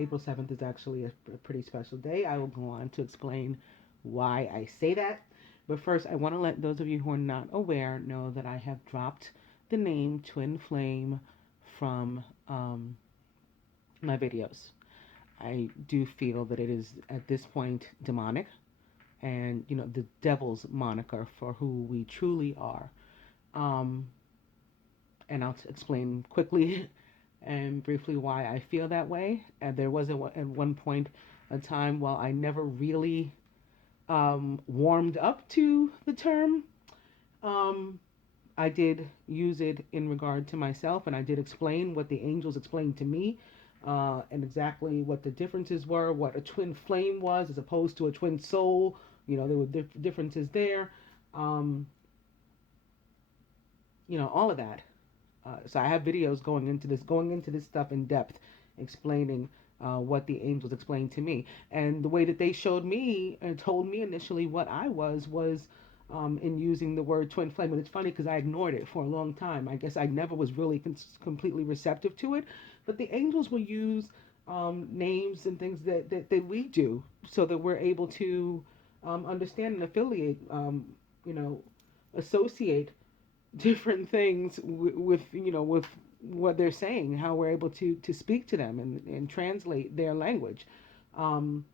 April 7th is actually a pretty special day. I will go on to explain why I say that. But first, I want to let those of you who are not aware know that I have dropped the name Twin Flame from my videos. I do feel that it is at this point demonic and, the devil's moniker for who we truly are. And I'll explain quickly and briefly why I feel that way. And there was at one point a time while I never really warmed up to the term. I did use it in regard to myself, and I did explain what the angels explained to me, and exactly what the differences were, what a twin flame was as opposed to a twin soul. There were differences there. All of that. So I have videos going into this stuff in depth, explaining what the angels explained to me. And the way that they showed me and told me initially what I was in using the word twin flame. And it's funny because I ignored it for a long time. I guess I never was really completely receptive to it. But the angels will use names and things that we do so that we're able to understand and affiliate, associate different things with what they're saying, how we're able to speak to them and translate their language. And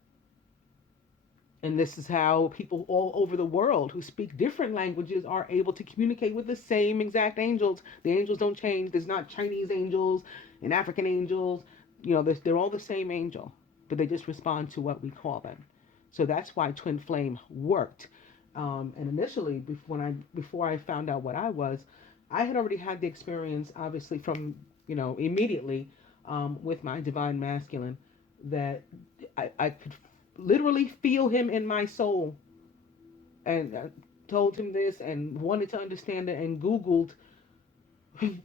this is how people all over the world who speak different languages are able to communicate with the same exact angels. The angels don't change. There's not Chinese angels and African angels. They're all the same angel, but they just respond to what we call them. So that's why twin flame worked. And initially, before I found out what I was, I had already had the experience, obviously, from immediately with my divine masculine, that I could literally feel him in my soul, and I told him this and wanted to understand it and Googled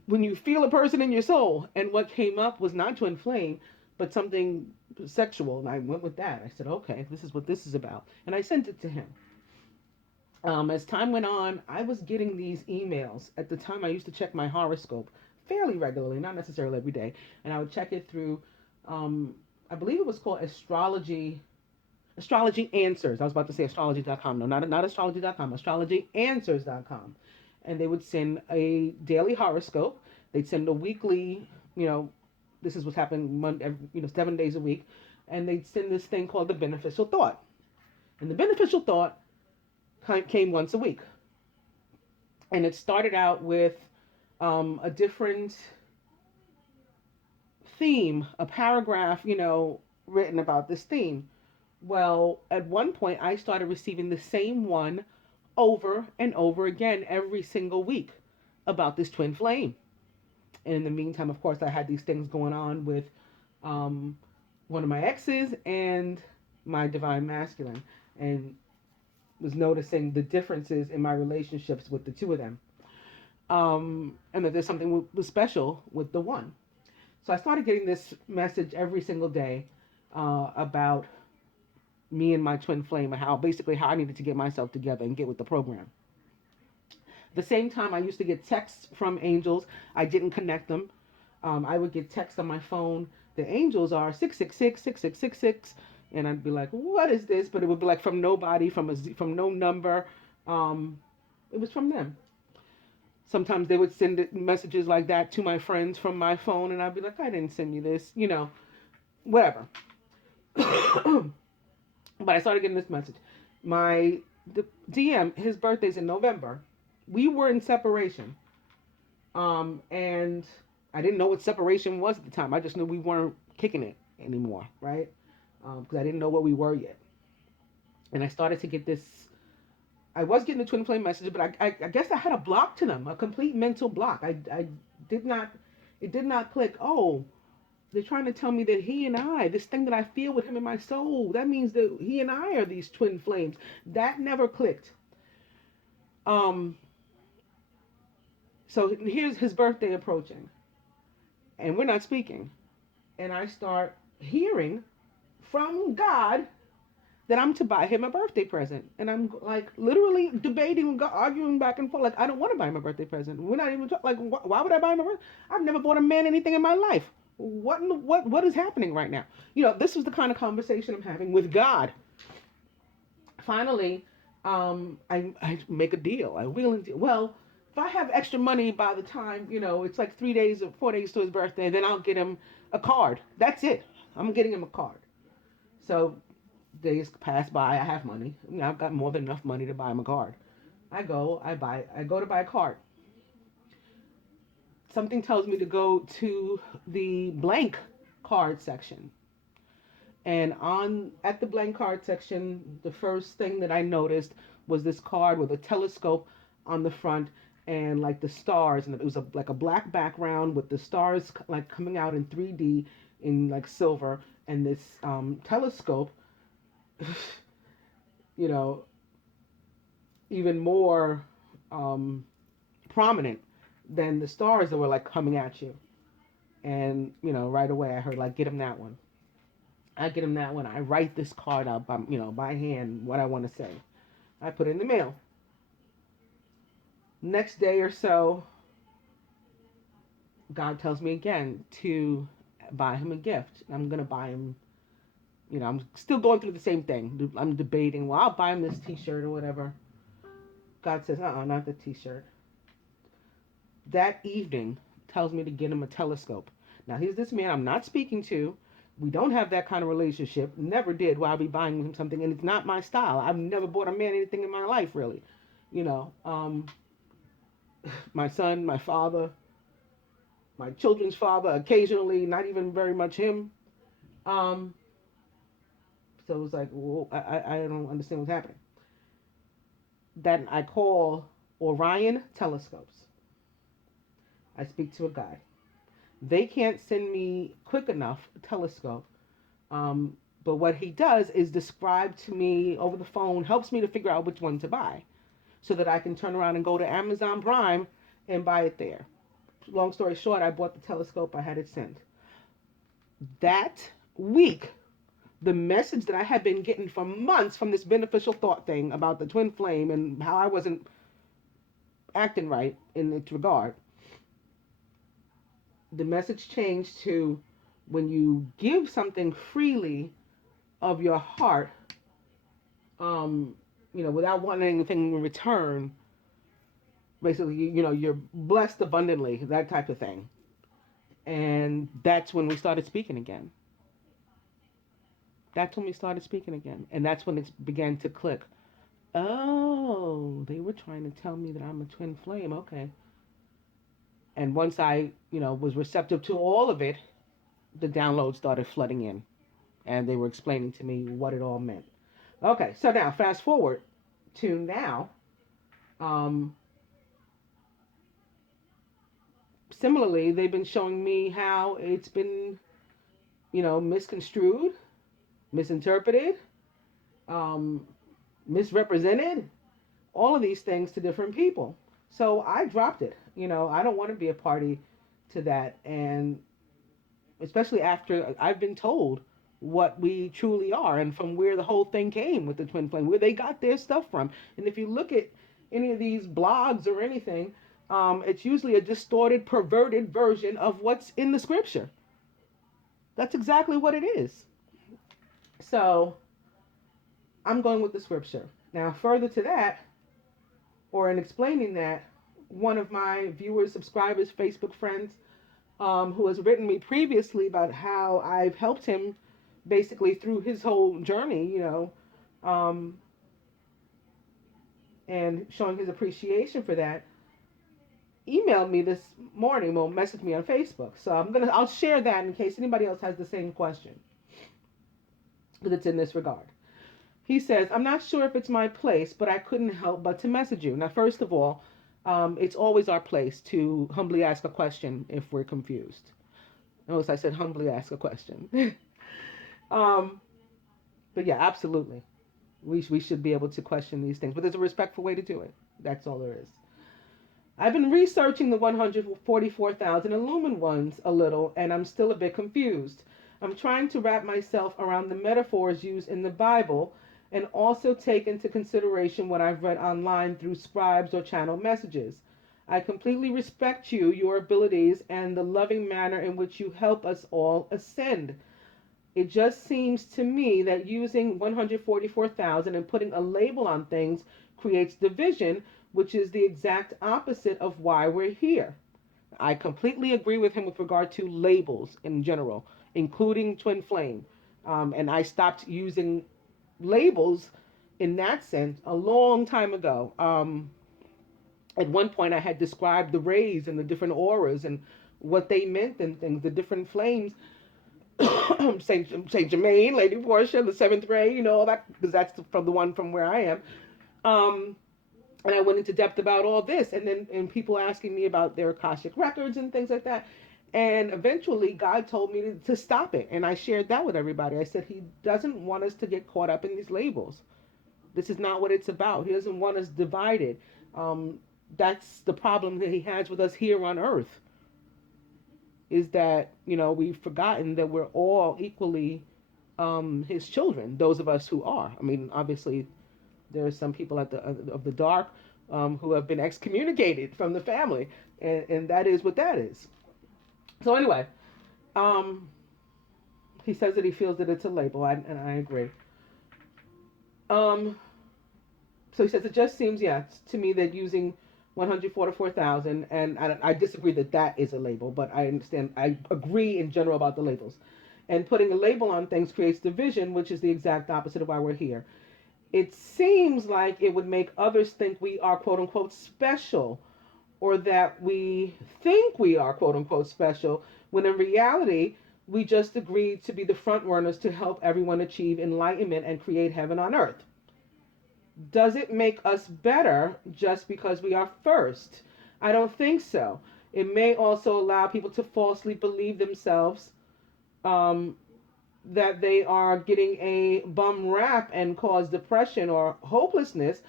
when you feel a person in your soul, and what came up was not twin flame, but something sexual, and I went with that. I said, okay, this is what this is about, and I sent it to him. As time went on, I was getting these emails. At the time, I used to check my horoscope fairly regularly, not necessarily every day, and I would check it through. I believe it was called Astrology Answers. I was about to say astrology.com. No, not astrology.com. Astrologyanswers.com, and they would send a daily horoscope. They'd send a weekly. This is what's happening Monday. 7 days a week, and they'd send this thing called the beneficial thought, and the beneficial thought came once a week. And it started out with a different theme, a paragraph, written about this theme. Well, at one point, I started receiving the same one over and over again every single week about this twin flame. And in the meantime, of course, I had these things going on with one of my exes and my divine masculine. And was noticing the differences in my relationships with the two of them, and that there's something was special with the one. So I started getting this message every single day about me and my twin flame, and how I needed to get myself together and get with the program. At the same time, I used to get texts from angels. I didn't connect them. I would get texts on my phone. The angels are 666 6666. And I'd be like, what is this? But it would be like from nobody, from no number. It was from them. Sometimes they would send messages like that to my friends from my phone, and I'd be like, I didn't send you this, whatever. But I started getting this message. The DM, his birthday's in November. We were in separation. And I didn't know what separation was at the time. I just knew we weren't kicking it anymore, right? Because I didn't know what we were yet. And I started to get this. I was getting the twin flame message, but I guess I had a block to them, a complete mental block. I did not, it did not click. Oh, they're trying to tell me that he and I, this thing that I feel with him in my soul, that means that he and I are these twin flames. That never clicked. So here's his birthday approaching, and we're not speaking. And I start hearing from God that I'm to buy him a birthday present. And I'm like literally debating, arguing back and forth. Like, I don't want to buy him a birthday present. We're not even talking. Like, why would I buy him a birthday? I've never bought a man anything in my life. what is happening right now? This is the kind of conversation I'm having with God. Finally, I make a deal. I wheel and deal. Well, if I have extra money by the time, it's like 3 days or 4 days to his birthday, then I'll get him a card. That's it. I'm getting him a card. So days pass by. I have money. I've got more than enough money to buy him a card. I go to buy a card. Something tells me to go to the blank card section. And at the blank card section, the first thing that I noticed was this card with a telescope on the front and like the stars, and it was like a black background with the stars like coming out in 3D in like silver, and this telescope, you know, even more prominent than the stars that were like coming at you. And right away I heard like, get him that one. I get him that one. I write this card out by hand, what I want to say. I put it in the mail. Next day or so, God tells me again to buy him a gift. I'm going to buy him, I'm still going through the same thing. I'm debating, well, I'll buy him this t-shirt or whatever. God says, not the t-shirt. That evening tells me to get him a telescope. Now, here's this man I'm not speaking to. We don't have that kind of relationship. Never did while I'll be buying him something. And it's not my style. I've never bought a man anything in my life, really. My son, my father, my children's father, occasionally, not even very much him. So it was like, well, I don't understand what's happening. Then I call Orion Telescopes. I speak to a guy. They can't send me quick enough a telescope. But what he does is describe to me over the phone, helps me to figure out which one to buy so that I can turn around and go to Amazon Prime and buy it there. Long story short, I bought the telescope. I had it sent. That week, the message that I had been getting for months from this beneficial thought thing about the twin flame and how I wasn't acting right in its regard, the message changed to, when you give something freely of your heart, without wanting anything in return, basically, you're blessed abundantly, that type of thing. And that's when we started speaking again. And that's when it began to click. Oh, they were trying to tell me that I'm a twin flame. Okay. And once I, was receptive to all of it, the downloads started flooding in. And they were explaining to me what it all meant. Okay, so now, fast forward to now. Similarly, they've been showing me how it's been, misconstrued, misinterpreted, misrepresented, all of these things to different people. So I dropped it. I don't want to be a party to that. And especially after I've been told what we truly are and from where the whole thing came with the twin flame, where they got their stuff from. And if you look at any of these blogs or anything, it's usually a distorted, perverted version of what's in the scripture. That's exactly what it is. So I'm going with the scripture. Now, further to that, or in explaining that, one of my viewers, subscribers, Facebook friends, who has written me previously about how I've helped him basically through his whole journey, and showing his appreciation for that, emailed me this morning, or messaged me on Facebook. So I'll share that in case anybody else has the same question, because it's in this regard. He says, I'm not sure if it's my place, but I couldn't help but to message you. Now, first of all, it's always our place to humbly ask a question if we're confused. Notice I said humbly ask a question. But yeah, absolutely. We should be able to question these things, but there's a respectful way to do it. That's all there is. I've been researching the 144,000 Illumined ones a little, and I'm still a bit confused. I'm trying to wrap myself around the metaphors used in the Bible and also take into consideration what I've read online through scribes or channel messages. I completely respect you, your abilities, and the loving manner in which you help us all ascend. It just seems to me that using 144,000 and putting a label on things creates division, which is the exact opposite of why we're here. I completely agree with him with regard to labels in general, including twin flame. And I stopped using labels in that sense a long time ago. At one point, I had described the rays and the different auras and what they meant and things, the different flames. Saint Germain, Lady Portia, the seventh ray, all that, because that's from the one from where I am. Um, and I went into depth about all this, and people asking me about their Akashic records and things like that. And eventually, God told me to stop it, and I shared that with everybody. I said He doesn't want us to get caught up in these labels. This is not what it's about. He doesn't want us divided. That's the problem that He has with us here on Earth. Is that we've forgotten that we're all equally His children. Those of us who are. I mean, obviously, there are some people of the dark who have been excommunicated from the family, and that is what that is. So anyway, he says that he feels that it's a label, and I agree. So he says it just seems, to me that using 144,000, and I disagree that that is a label, but I understand, I agree in general about the labels. And putting a label on things creates division, which is the exact opposite of why we're here. It seems like it would make others think we are quote unquote special, or that we think we are quote unquote special, when in reality, we just agreed to be the front runners to help everyone achieve enlightenment and create heaven on earth. Does it make us better just because we are first? I don't think so. It may also allow people to falsely believe themselves that they are getting a bum rap and cause depression or hopelessness,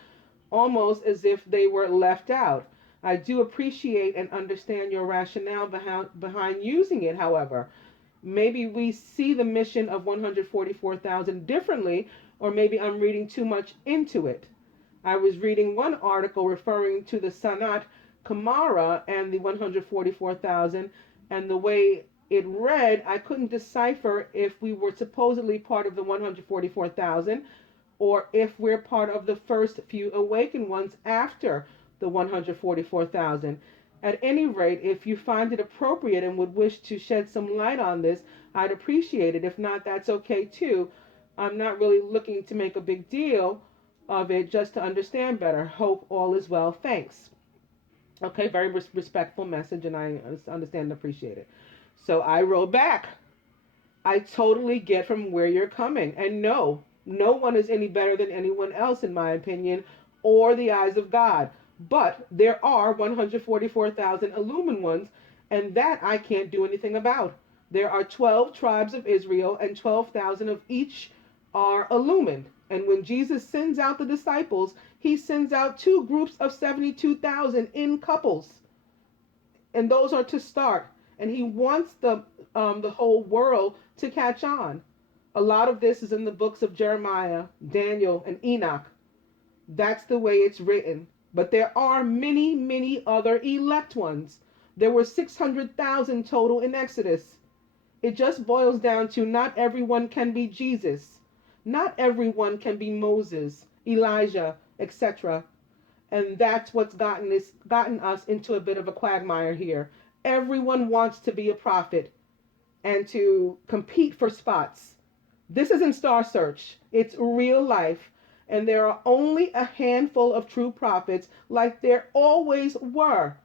almost as if they were left out. I do appreciate and understand your rationale behind using it, however. Maybe we see the mission of 144,000 differently, or maybe I'm reading too much into it. I was reading one article referring to the Sanat Kamara and the 144,000, and the way it read, I couldn't decipher if we were supposedly part of the 144,000 or if we're part of the first few awakened ones after the 144,000. At any rate, if you find it appropriate and would wish to shed some light on this, I'd appreciate it. If not, that's okay too. I'm not really looking to make a big deal of it, just to understand better. Hope all is well. Thanks. Okay, very respectful message, and I understand and appreciate it. So I wrote back, I totally get from where you're coming. And no one is any better than anyone else, in my opinion, or the eyes of God. But there are 144,000 Illumined ones, and that I can't do anything about. There are 12 tribes of Israel, and 12,000 of each are Illumined. And when Jesus sends out the disciples, He sends out two groups of 72,000 in couples. And those are to start. And He wants the whole world to catch on. A lot of this is in the books of Jeremiah, Daniel, and Enoch. That's the way it's written. But there are many, many other elect ones. There were 600,000 total in Exodus. It just boils down to not everyone can be Jesus. Not everyone can be Moses, Elijah, etc. And that's what's gotten us into a bit of a quagmire here. Everyone wants to be a prophet and to compete for spots. This isn't Star Search. It's real life. And there are only a handful of true prophets, like there always were.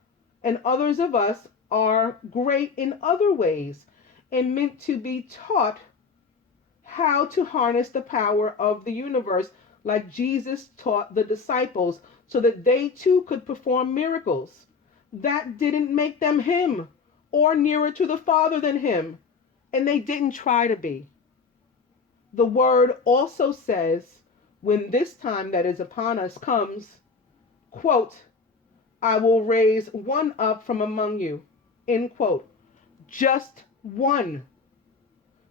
And others of us are great in other ways and meant to be taught how to harness the power of the universe, like Jesus taught the disciples, so that they too could perform miracles. That didn't make them Him or nearer to the Father than Him, and they didn't try to be. The word also says, when this time that is upon us comes, quote, I will raise one up from among you, end quote. Just one.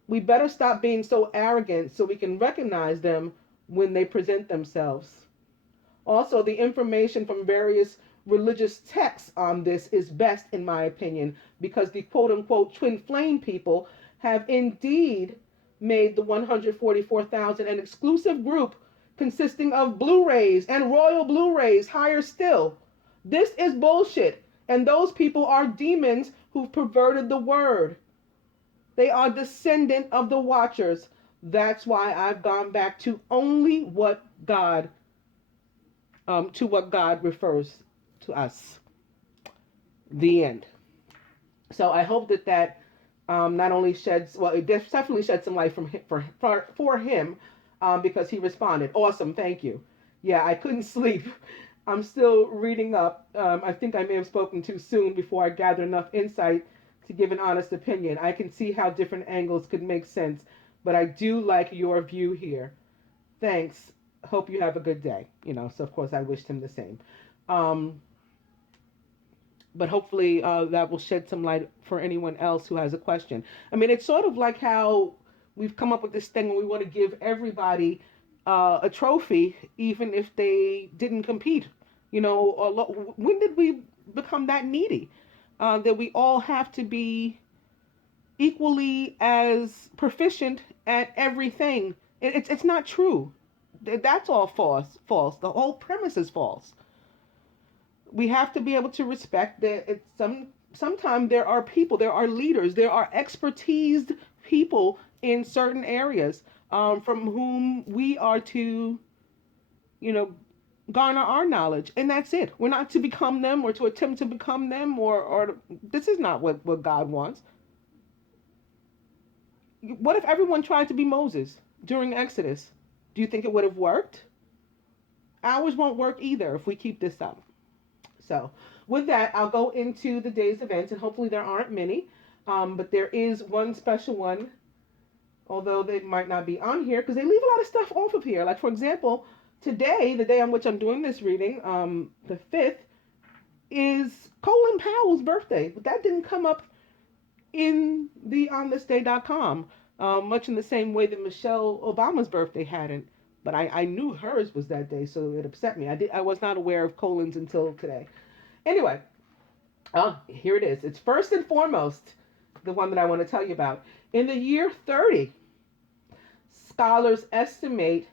We better stop being so arrogant so we can recognize them when they present themselves. Also, the information from various religious texts on this is best, in my opinion, because the quote unquote twin flame people have indeed made the 144,000 an exclusive group consisting of Blu-rays and royal Blu-rays, higher still. This is bullshit. And those people are demons who've perverted the word. They are descendant of the Watchers. That's why I've gone back to only what God refers to us. The end. So I hope that not only sheds, well, it definitely sheds some light for him, because he responded. Awesome, thank you. Yeah, I couldn't sleep. I'm still reading up. I think I may have spoken too soon before I gathered enough insight to give an honest opinion. I can see how different angles could make sense, but I do like your view here. Thanks. Hope you have a good day. So of course I wished him the same. But hopefully that will shed some light for anyone else who has a question. I mean, it's sort of like how we've come up with this thing where we want to give everybody a trophy, even if they didn't compete. When did we become that needy? That we all have to be equally as proficient at everything. It's not true. That's all false. The whole premise is false. We have to be able to respect that sometimes there are people, there are leaders, there are expertised people in certain areas from whom we are to, garner our knowledge, and that's it. We're not to become them or to attempt to become them, or this is not what God wants. What if everyone tried to be Moses during Exodus? Do you think it would have worked? Ours won't work either if we keep this up. So with that, I'll go into the day's events, and hopefully there aren't many, but there is one special one, although they might not be on here because they leave a lot of stuff off of here. Like, for example, today, the day on which I'm doing this reading, the 5th, is Colin Powell's birthday. But that didn't come up in the onthisday.com, much in the same way that Michelle Obama's birthday hadn't. But I knew hers was that day, so it upset me. I was not aware of Colin's until today. Anyway, here it is. It's first and foremost the one that I want to tell you about. In the year 30, scholars estimate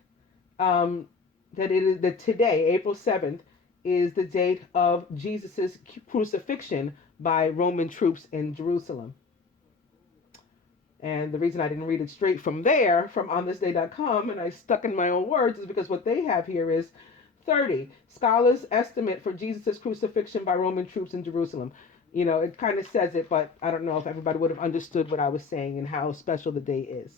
that today, April 7th, is the date of Jesus' crucifixion by Roman troops in Jerusalem. And the reason I didn't read it straight from there, from onthisday.com, and I stuck in my own words, is because what they have here is 30. Scholars estimate for Jesus' crucifixion by Roman troops in Jerusalem. It kind of says it, but I don't know if everybody would have understood what I was saying and how special the day is.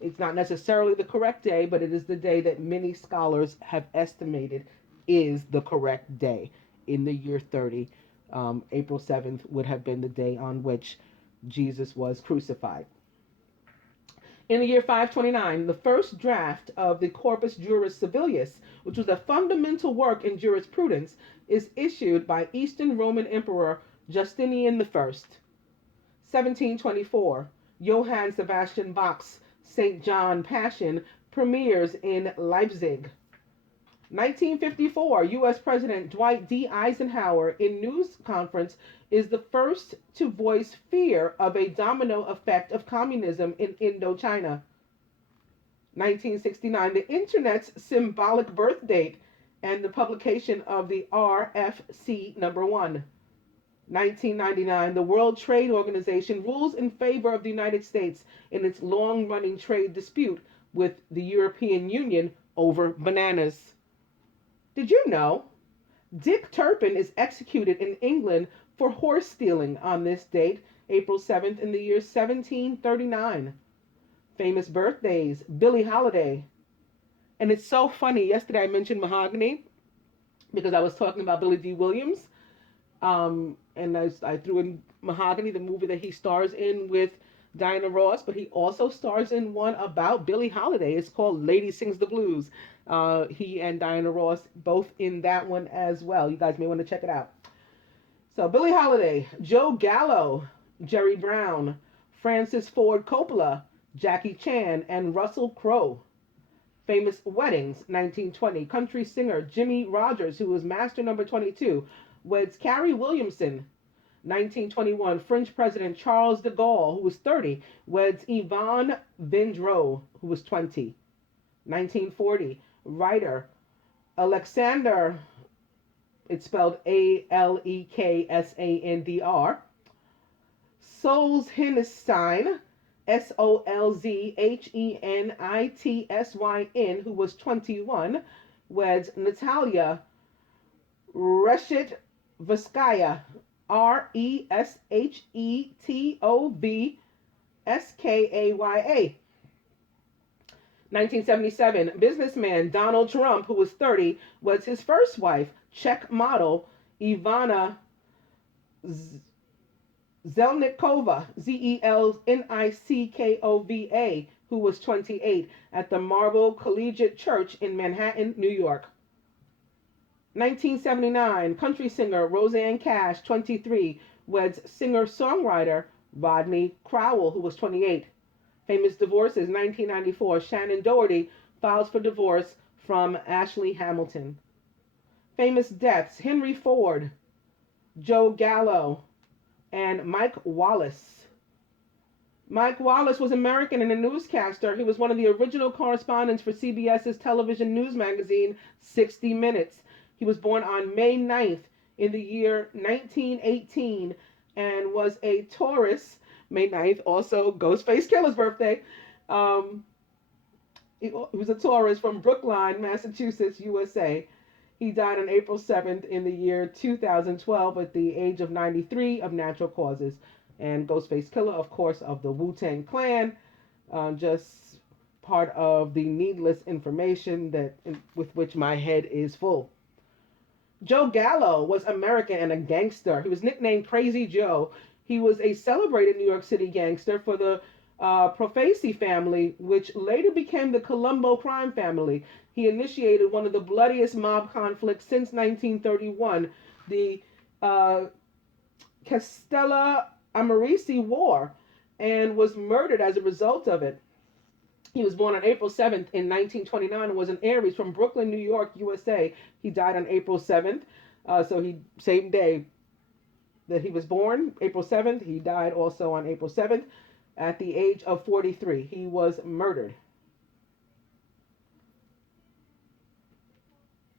It's not necessarily the correct day, but it is the day that many scholars have estimated is the correct day. In the year 30, April 7th would have been the day on which Jesus was crucified. In the year 529, the first draft of the Corpus Juris Civilis, which was a fundamental work in jurisprudence, is issued by Eastern Roman Emperor Justinian I. 1724, Johann Sebastian Bach's St. John Passion premieres in Leipzig. 1954, U.S. President Dwight D. Eisenhower, in news conference, is the first to voice fear of a domino effect of communism in Indochina. 1969, the Internet's symbolic birth date and the publication of the RFC number 1. 1999, the World Trade Organization rules in favor of the United States in its long-running trade dispute with the European Union over bananas. Did you know Dick Turpin is executed in England for horse stealing on this date, April 7th, in the year 1739? Famous birthdays, Billie Holiday. And it's so funny, yesterday I mentioned mahogany because I was talking about Billy D. Williams. And I threw in Mahogany, the movie that he stars in with Diana Ross, but he also stars in one about Billie Holiday. It's called Lady Sings the Blues. He and Diana Ross both in that one as well. You guys may want to check it out. So Billie Holiday, Joe Gallo, Jerry Brown, Francis Ford Coppola, Jackie Chan, and Russell Crowe. Famous weddings, 1920. Country singer Jimmy Rogers, who was Master Number 22, weds Carrie Williamson. 1921, French President Charles de Gaulle, who was 30, weds Yvonne Vendreau, who was 20. 1940, writer Alexander, it's spelled Alexandr, Solzhenitsyn, Solzhenitsyn, who was 21, weds Natalia Reshetkovskaya, Reshetkovskaya. 1977, businessman Donald Trump, who was 30, was his first wife, Czech model Ivana Zelnikova, Zelnickova, who was 28, at the Marble Collegiate Church in Manhattan, New York. 1979, country singer Rosanne Cash, 23, weds singer-songwriter Rodney Crowell, who was 28. Famous divorces, 1994, Shannon Doherty files for divorce from Ashley Hamilton. Famous deaths, Henry Ford, Joe Gallo, and Mike Wallace. Mike Wallace was American and a newscaster. He was one of the original correspondents for CBS's television news magazine, 60 Minutes. He was born on May 9th in the year 1918 and was a Taurus. May 9th, also Ghostface Killer's birthday. He was a Taurus from Brookline, Massachusetts, USA. He died on April 7th in the year 2012 at the age of 93 of natural causes. And Ghostface Killer, of course, of the Wu-Tang Clan, just part of the needless information with which my head is full. Joe Gallo was American and a gangster. He was nicknamed Crazy Joe. He was a celebrated New York City gangster for the Profaci family, which later became the Colombo crime family. He initiated one of the bloodiest mob conflicts since 1931, the Castello Amorisi War, and was murdered as a result of it. He was born on April 7th in 1929 and was an Aries from Brooklyn, New York, USA. He died on April 7th, same day that he was born, April 7th. He died also on April 7th at the age of 43. He was murdered.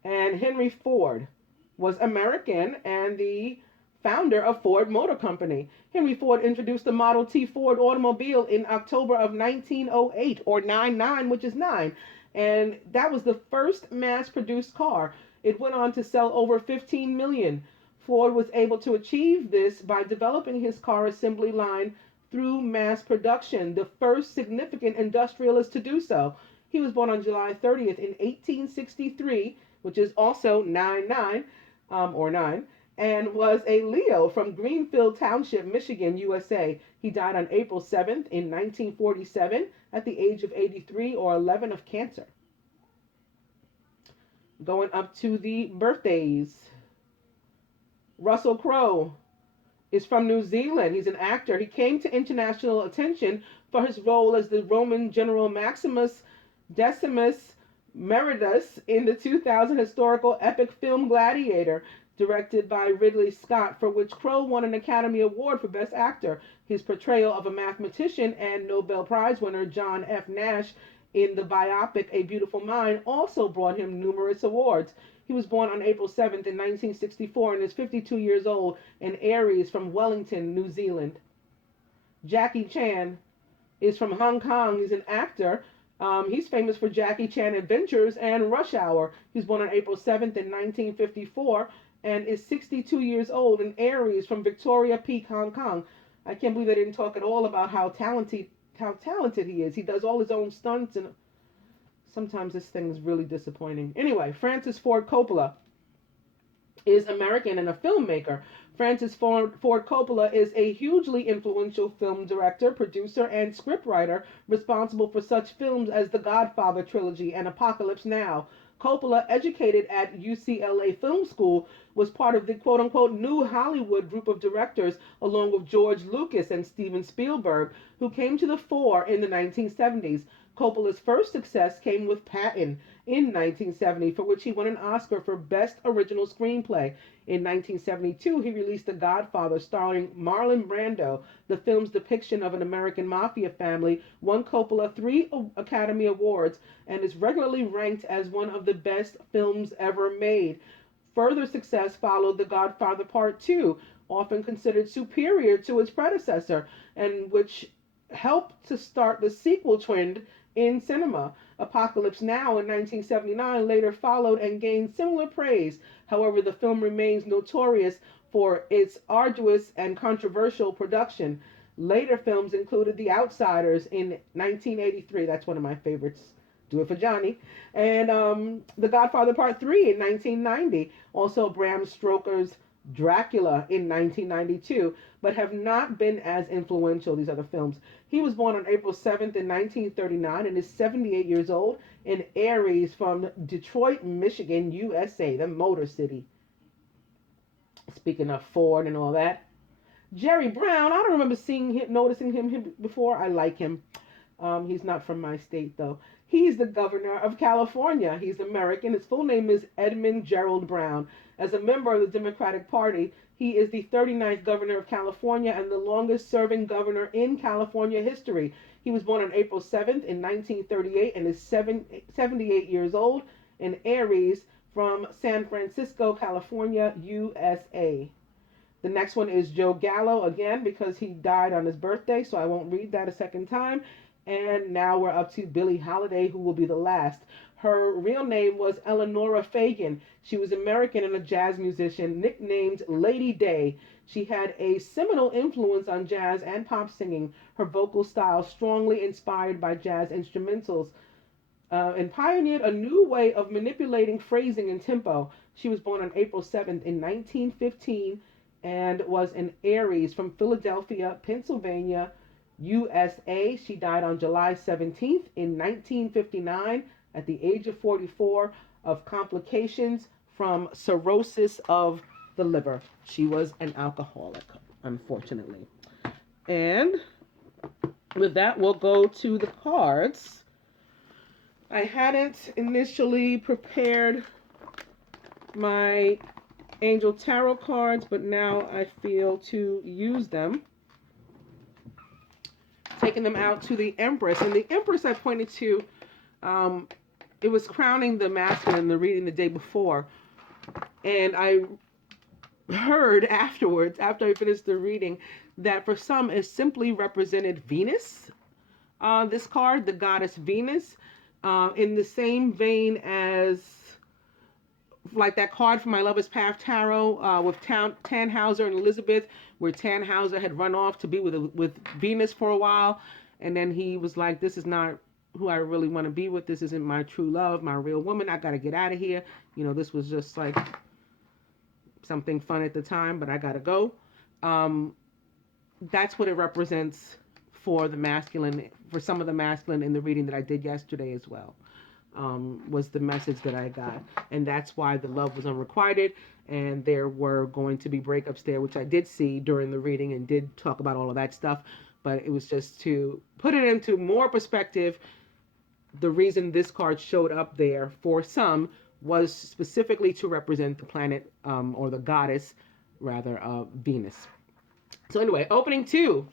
And Henry Ford was American and the founder of Ford Motor Company. Henry Ford introduced the Model T Ford automobile in October of 1908, or 99, which is 9. And that was the first mass-produced car. It went on to sell over 15 million. Ford was able to achieve this by developing his car assembly line through mass production, the first significant industrialist to do so. He was born on July 30th in 1863, which is also 9-9, or 9, and was a Leo from Greenfield Township, Michigan, USA. He died on April 7th in 1947 at the age of 83, or 11, of cancer. Going up to the birthdays. Russell Crowe is from New Zealand. He's an actor. He came to international attention for his role as the Roman General Maximus Decimus Meritus in the 2000 historical epic film Gladiator, directed by Ridley Scott, for which Crowe won an Academy Award for Best Actor. His portrayal of a mathematician and Nobel Prize winner John F. Nash in the biopic A Beautiful Mind also brought him numerous awards. He was born on April 7th in 1964 and is 52 years old, an Aries from Wellington, New Zealand. Jackie Chan is from Hong Kong. He's an actor. He's famous for Jackie Chan Adventures and Rush Hour. He was born on April 7th in 1954 and is 62 years old, an Aries from Victoria Peak, Hong Kong. I can't believe they didn't talk at all about how talented he is. He does all his own stunts, and sometimes this thing is really disappointing. Anyway, Francis Ford Coppola is American and a filmmaker. Francis Ford Coppola is a hugely influential film director, producer, and scriptwriter responsible for such films as The Godfather trilogy and Apocalypse Now. Coppola, educated at UCLA Film School, was part of the quote-unquote New Hollywood group of directors, along with George Lucas and Steven Spielberg, who came to the fore in the 1970s. Coppola's first success came with Patton in 1970, for which he won an Oscar for Best Original Screenplay. In 1972, he released The Godfather, starring Marlon Brando. The film's depiction of an American mafia family won Coppola 3 Academy Awards and is regularly ranked as one of the best films ever made. Further success followed The Godfather Part 2, often considered superior to its predecessor, and which helped to start the sequel trend in cinema. Apocalypse Now in 1979 later followed and gained similar praise. However, the film remains notorious for its arduous and controversial production. Later films included The Outsiders in 1983. That's one of my favorites. Do It for Johnny. And The Godfather Part 3 in 1990. Also Bram Stoker's Dracula in 1992, but have not been as influential, these other films. He was born on April 7th in 1939 and is 78 years old in Aries from Detroit, Michigan, USA, the Motor City. Speaking of Ford and all that. Jerry Brown, I don't remember noticing him before. I like him. He's not from my state, though. He's the governor of California. He's American. His full name is Edmund Gerald Brown. As a member of the Democratic Party, he is the 39th governor of California and the longest serving governor in California history. He was born on April 7th in 1938 and is 78 years old in Aries from San Francisco, California, USA. The next one is Joe Gallo, again, because he died on his birthday, so I won't read that a second time. And now we're up to Billie Holiday, who will be the last. Her real name was Eleonora Fagan. She was American and a jazz musician, nicknamed Lady Day. She had a seminal influence on jazz and pop singing. Her vocal style strongly inspired by jazz instrumentals, and pioneered a new way of manipulating phrasing and tempo. She was born on April 7th in 1915 and was an Aries from Philadelphia, Pennsylvania, USA. She died on July 17th in 1959 at the age of 44 of complications from cirrhosis of the liver. She was an alcoholic, unfortunately. And with that, we'll go to the cards. I hadn't initially prepared my Angel Tarot cards, but now I feel to use them. Taking them out to the Empress. And the Empress I pointed to, it was crowning the masculine in the reading the day before. And I heard afterwards, after I finished the reading, that for some it simply represented Venus. This card, the goddess Venus, in the same vein as like that card from My Lover's Path Tarot with Tannhauser and Elizabeth, where Tannhauser had run off to be with Venus for a while, and then he was like, this is not who I really want to be with. This isn't my true love, my real woman. I got to get out of here. You know, this was just like something fun at the time, but I got to go. That's what it represents for the masculine, for some of the masculine in the reading that I did yesterday as well. Was the message that I got. And that's why the love was unrequited, and there were going to be breakups there, which I did see during the reading and did talk about all of that stuff. But it was just to put it into more perspective. The reason this card showed up there for some was specifically to represent the planet, or the goddess, rather, Venus. So anyway, opening 2.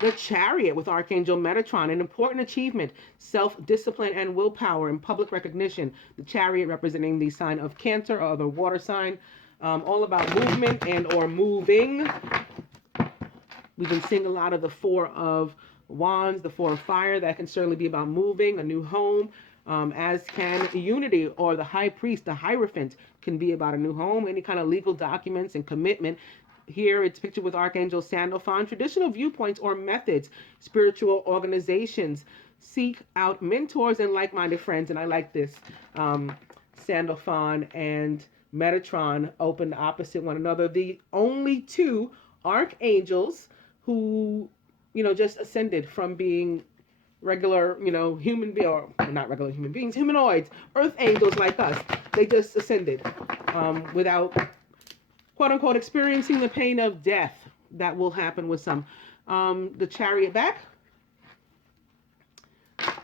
The Chariot with Archangel Metatron, an important achievement, self-discipline and willpower and public recognition. The Chariot representing the sign of Cancer or the water sign, all about movement and or moving. We've been seeing a lot of the 4 of Wands, the 4 of Fire. That can certainly be about moving, a new home, as can Unity or the High Priest, the Hierophant, can be about a new home, any kind of legal documents and commitment. Here it's pictured with Archangel Sandalphon, traditional viewpoints or methods, spiritual organizations. Seek out mentors and like-minded friends. And I like this. Sandalphon and Metatron open opposite one another. The only 2 archangels who, just ascended from being regular, human beings, or not regular human beings, humanoids, earth angels like us. They just ascended without, quote unquote, experiencing the pain of death that will happen with some. The Chariot back.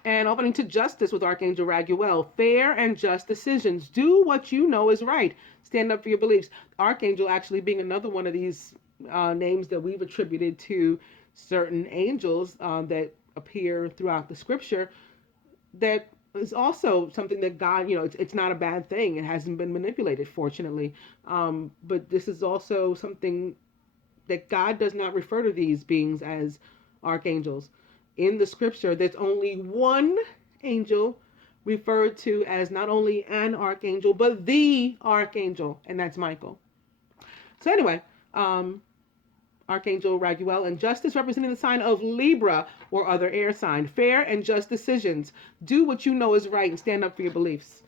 And opening to justice with Archangel Raguel. Fair and just decisions. Do what you know is right. Stand up for your beliefs. Archangel actually being another one of these names that we've attributed to certain angels that appear throughout the scripture. That is also something that God, it's not a bad thing. It hasn't been manipulated, fortunately. But this is also something that God does not refer to these beings as archangels. In the scripture, there's only one angel referred to as not only an archangel, but the archangel, and that's Michael. So anyway, Archangel Raguel, and justice representing the sign of Libra or other air sign. Fair and just decisions. Do what you know is right and stand up for your beliefs.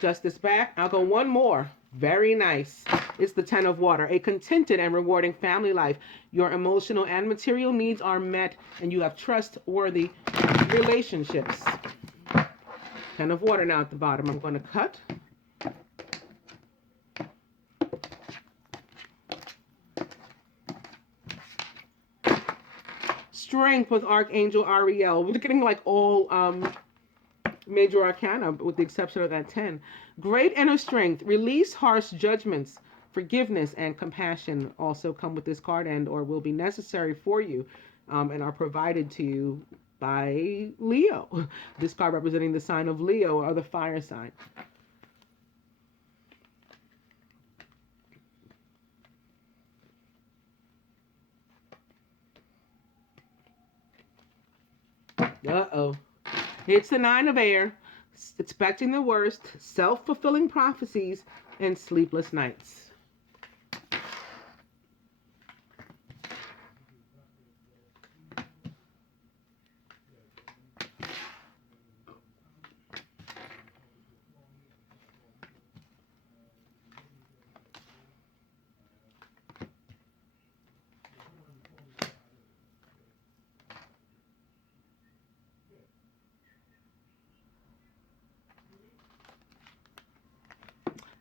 Justice back. I'll go one more. Very nice. It's the Ten of Water. A contented and rewarding family life. Your emotional and material needs are met, and you have trustworthy relationships. Ten of Water now at the bottom. I'm going to cut. Strength with Archangel Ariel. We're getting like all major arcana with the exception of that 10. Great inner strength. Release harsh judgments. Forgiveness and compassion also come with this card and or will be necessary for you and are provided to you by Leo. This card representing the sign of Leo or the fire sign. Uh-oh. It's the Nine of Air, expecting the worst, self-fulfilling prophecies, and sleepless nights.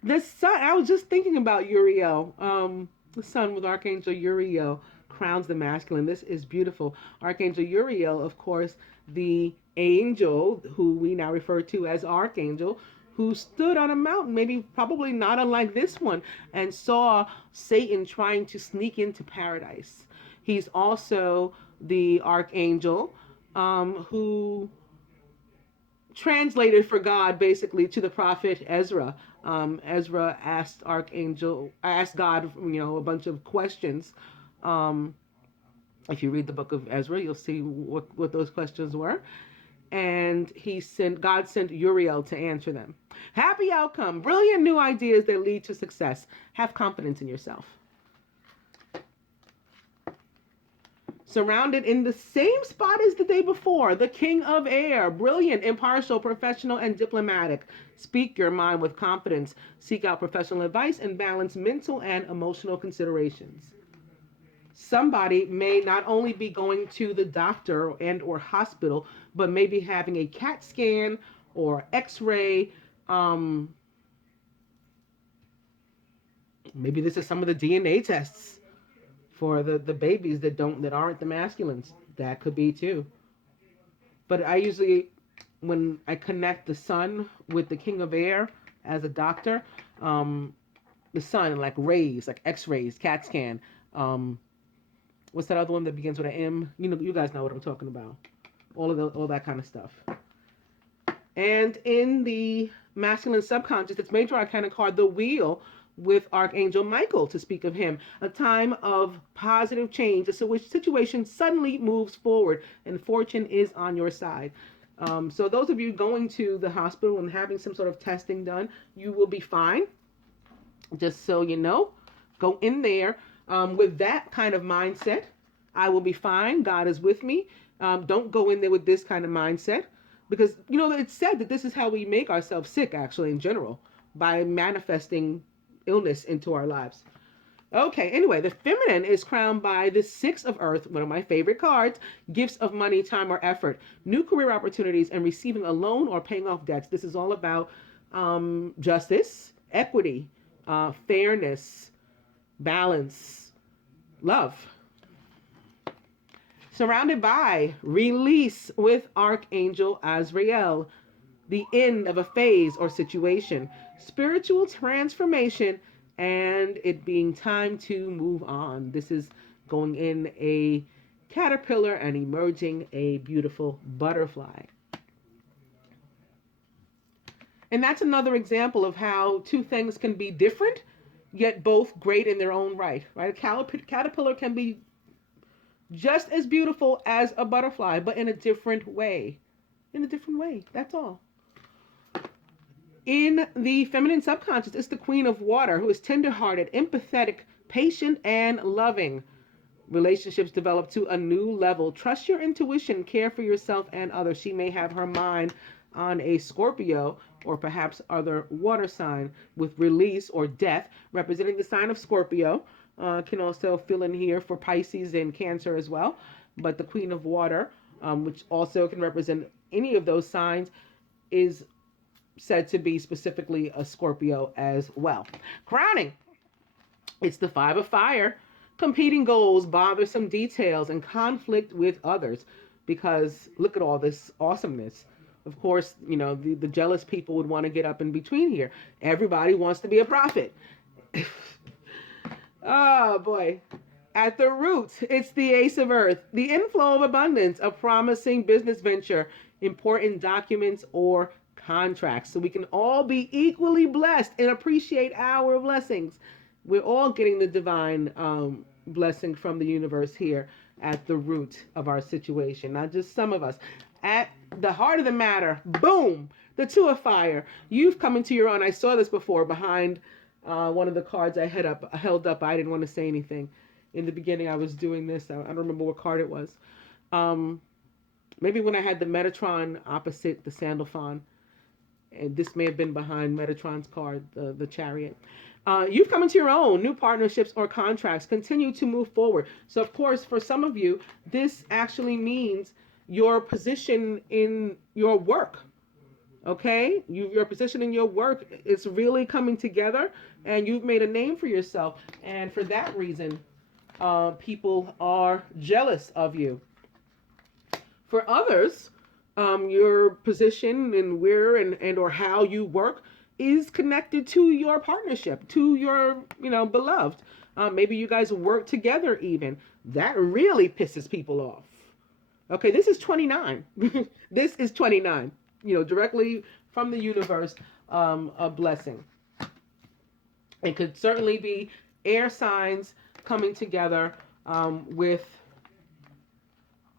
The sun, I was just thinking about Uriel. The sun with Archangel Uriel crowns the masculine. This is beautiful. Archangel Uriel, of course, the angel who we now refer to as Archangel, who stood on a mountain, maybe probably not unlike this one, and saw Satan trying to sneak into paradise. He's also the Archangel who translated for God basically to the prophet Ezra. Ezra asked God, a bunch of questions. If you read the book of Ezra, you'll see what those questions were. And God sent Uriel to answer them. Happy outcome, brilliant new ideas that lead to success. Have confidence in yourself. Surrounded in the same spot as the day before, the King of Air, brilliant, impartial, professional, and diplomatic. Speak your mind with confidence. Seek out professional advice and balance mental and emotional considerations. Somebody may not only be going to the doctor and or hospital, but maybe having a CAT scan or X-ray. Maybe this is some of the DNA tests for the babies that aren't the masculines. That could be too. But I usually, when I connect the sun with the King of Air as a doctor, the sun, like rays, like X-rays, CAT scan. What's that other one that begins with an M? You guys know what I'm talking about. All that kind of stuff. And in the masculine subconscious, it's major arcana card, the Wheel, with Archangel Michael to speak of him. A time of positive change, so which situation suddenly moves forward and fortune is on your side. So those of you going to the hospital and having some sort of testing done, you will be fine. Just so you know, go in there with that kind of mindset. I will be fine. God is with me. Don't go in there with this kind of mindset because, it's said that this is how we make ourselves sick, actually, in general, by manifesting illness into our lives. Okay, anyway, the feminine is crowned by the Six of Earth, one of my favorite cards, gifts of money, time, or effort, new career opportunities, and receiving a loan or paying off debts. This is all about justice, equity, fairness, balance, love. Surrounded by, release with Archangel Azrael, the end of a phase or situation, spiritual transformation, and it being time to move on. This is going in a caterpillar and emerging a beautiful butterfly. And that's another example of how two things can be different, yet both great in their own right, right? A caterpillar can be just as beautiful as a butterfly, but in a different way. In a different way, that's all. In the feminine subconscious, it's the Queen of Water, who is tenderhearted, empathetic, patient, and loving. Relationships develop to a new level. Trust your intuition, care for yourself and others. She may have her mind on a Scorpio or perhaps other water sign, with release or death representing the sign of Scorpio. Can also fill in here for Pisces and Cancer as well. But the Queen of Water, which also can represent any of those signs, is said to be specifically a Scorpio as well. Crowning, it's the Five of Fire. Competing goals, bothersome details, and conflict with others. Because look at all this awesomeness. Of course, you know, the jealous people would want to get up in between here. Everybody wants to be a prophet. Oh, boy. At the root, it's the Ace of Earth. The inflow of abundance, a promising business venture, important documents, or contracts. So we can all be equally blessed and appreciate our blessings. We're all getting the divine blessing from the universe here at the root of our situation, not just some of us. At the heart of the matter, boom, the Two of Fire. You've come into your own. I saw this before behind one of the cards I held up. I didn't want to say anything. In the beginning, I was doing this. I don't remember what card it was. Maybe when I had the Metatron opposite the Sandalphon. And this may have been behind Metatron's card, the Chariot. You've come into your own, new partnerships or contracts. Continue to move forward. So, of course, for some of you, this actually means your position in your work. Okay? Your position in your work is really coming together, and you've made a name for yourself. And for that reason, people are jealous of you. For others, your position and where and or how you work is connected to your partnership, to your, beloved. Maybe you guys work together even. That really pisses people off. Okay, this is 29. This is 29, directly from the universe, a blessing. It could certainly be air signs coming together with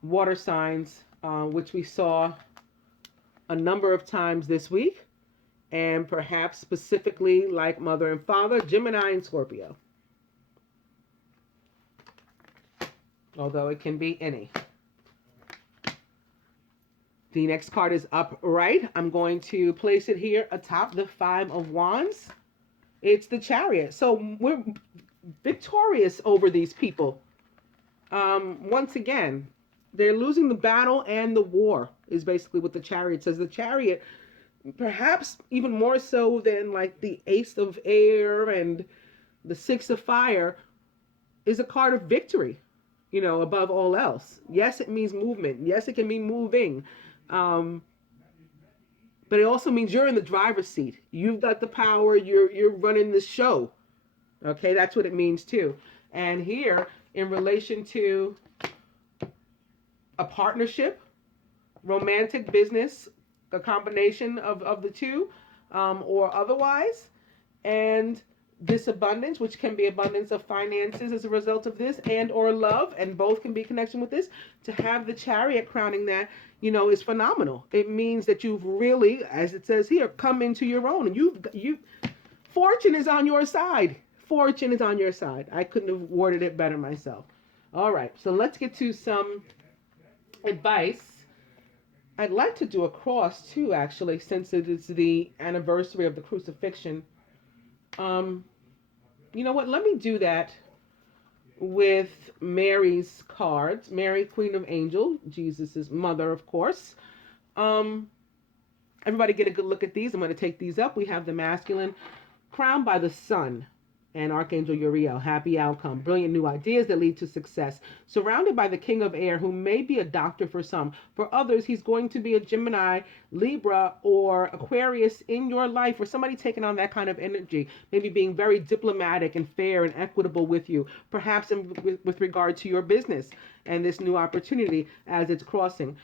water signs, which we saw a number of times this week, and perhaps specifically like Mother and Father, Gemini and Scorpio. Although it can be any. The next card is upright. I'm going to place it here atop the Five of Wands. It's the Chariot. So we're victorious over these people. Once again, they're losing the battle and the war is basically what the Chariot says. The Chariot, perhaps even more so than like the Ace of Air and the Six of Fire, is a card of victory, above all else. Yes, it means movement. Yes, it can mean moving. But it also means you're in the driver's seat. You've got the power. You're running the show. Okay, that's what it means too. And here, in relation to a partnership, romantic, business, a combination of the two, or otherwise, and this abundance, which can be abundance of finances as a result of this, and or love, and both can be connection with this. To have the Chariot crowning that, is phenomenal. It means that you've really, as it says here, come into your own, and you fortune is on your side. Fortune is on your side. I couldn't have worded it better myself. All right, so let's get to some advice. I'd like to do a cross too, actually, since it is the anniversary of the crucifixion. You know what? Let me do that with Mary's cards. Mary, Queen of Angels, Jesus's mother, of course. Everybody get a good look at these. I'm going to take these up. We have the masculine crowned by the sun. and Archangel Uriel, happy outcome, brilliant new ideas that lead to success. Surrounded by the King of Air, who may be a doctor for some. For others, he's going to be a Gemini, Libra, or Aquarius in your life, or somebody taking on that kind of energy, maybe being very diplomatic and fair and equitable with you, perhaps with regard to your business and this new opportunity as it's crossing.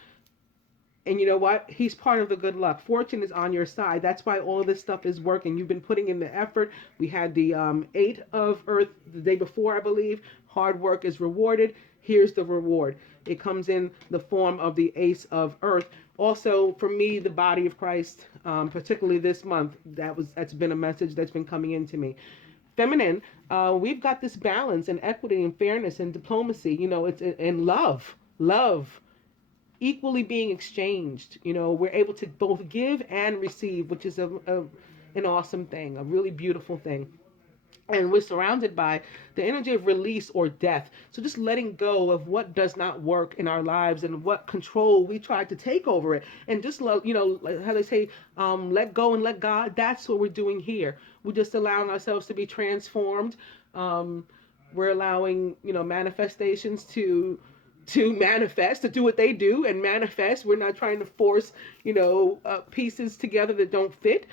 And you know what? He's part of the good luck. Fortune is on your side. That's why all of this stuff is working. You've been putting in the effort. We had the 8 of Earth the day before, I believe. Hard work is rewarded. Here's the reward. It comes in the form of the Ace of Earth. Also, for me, the body of Christ, particularly this month, that's been a message that's been coming into me. Feminine, we've got this balance and equity and fairness and diplomacy. It's in love equally being exchanged. We're able to both give and receive, which is an awesome thing, a really beautiful thing. And we're surrounded by the energy of release or death. So just letting go of what does not work in our lives and what control we tried to take over it. And just, like how they say, let go and let God. That's what we're doing here. We're just allowing ourselves to be transformed. We're allowing, manifestations to manifest, to do what they do and manifest. We're not trying to force, pieces together that don't fit.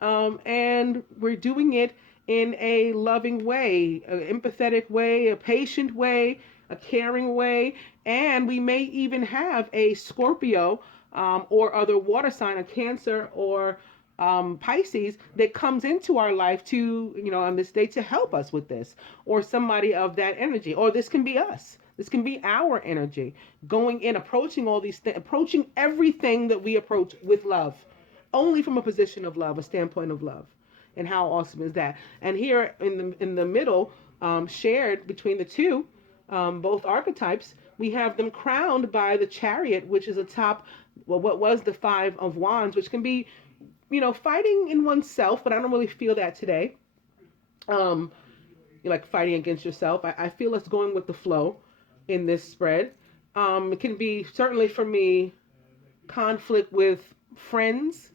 And we're doing it in a loving way, an empathetic way, a patient way, a caring way. And we may even have a Scorpio or other water sign, a Cancer or Pisces that comes into our life to, on this day to help us with this, or somebody of that energy, or this can be us. This can be our energy going in, approaching all these things, approaching everything that we approach with love, only from a position of love, a standpoint of love. And how awesome is that? And here in the middle, shared between the two, both archetypes, we have them crowned by the Chariot, which is atop, what was the 5 of Wands, which can be, fighting in oneself, but I don't really feel that today. Like fighting against yourself. I feel it's going with the flow in this spread. It can be, certainly for me, conflict with friends,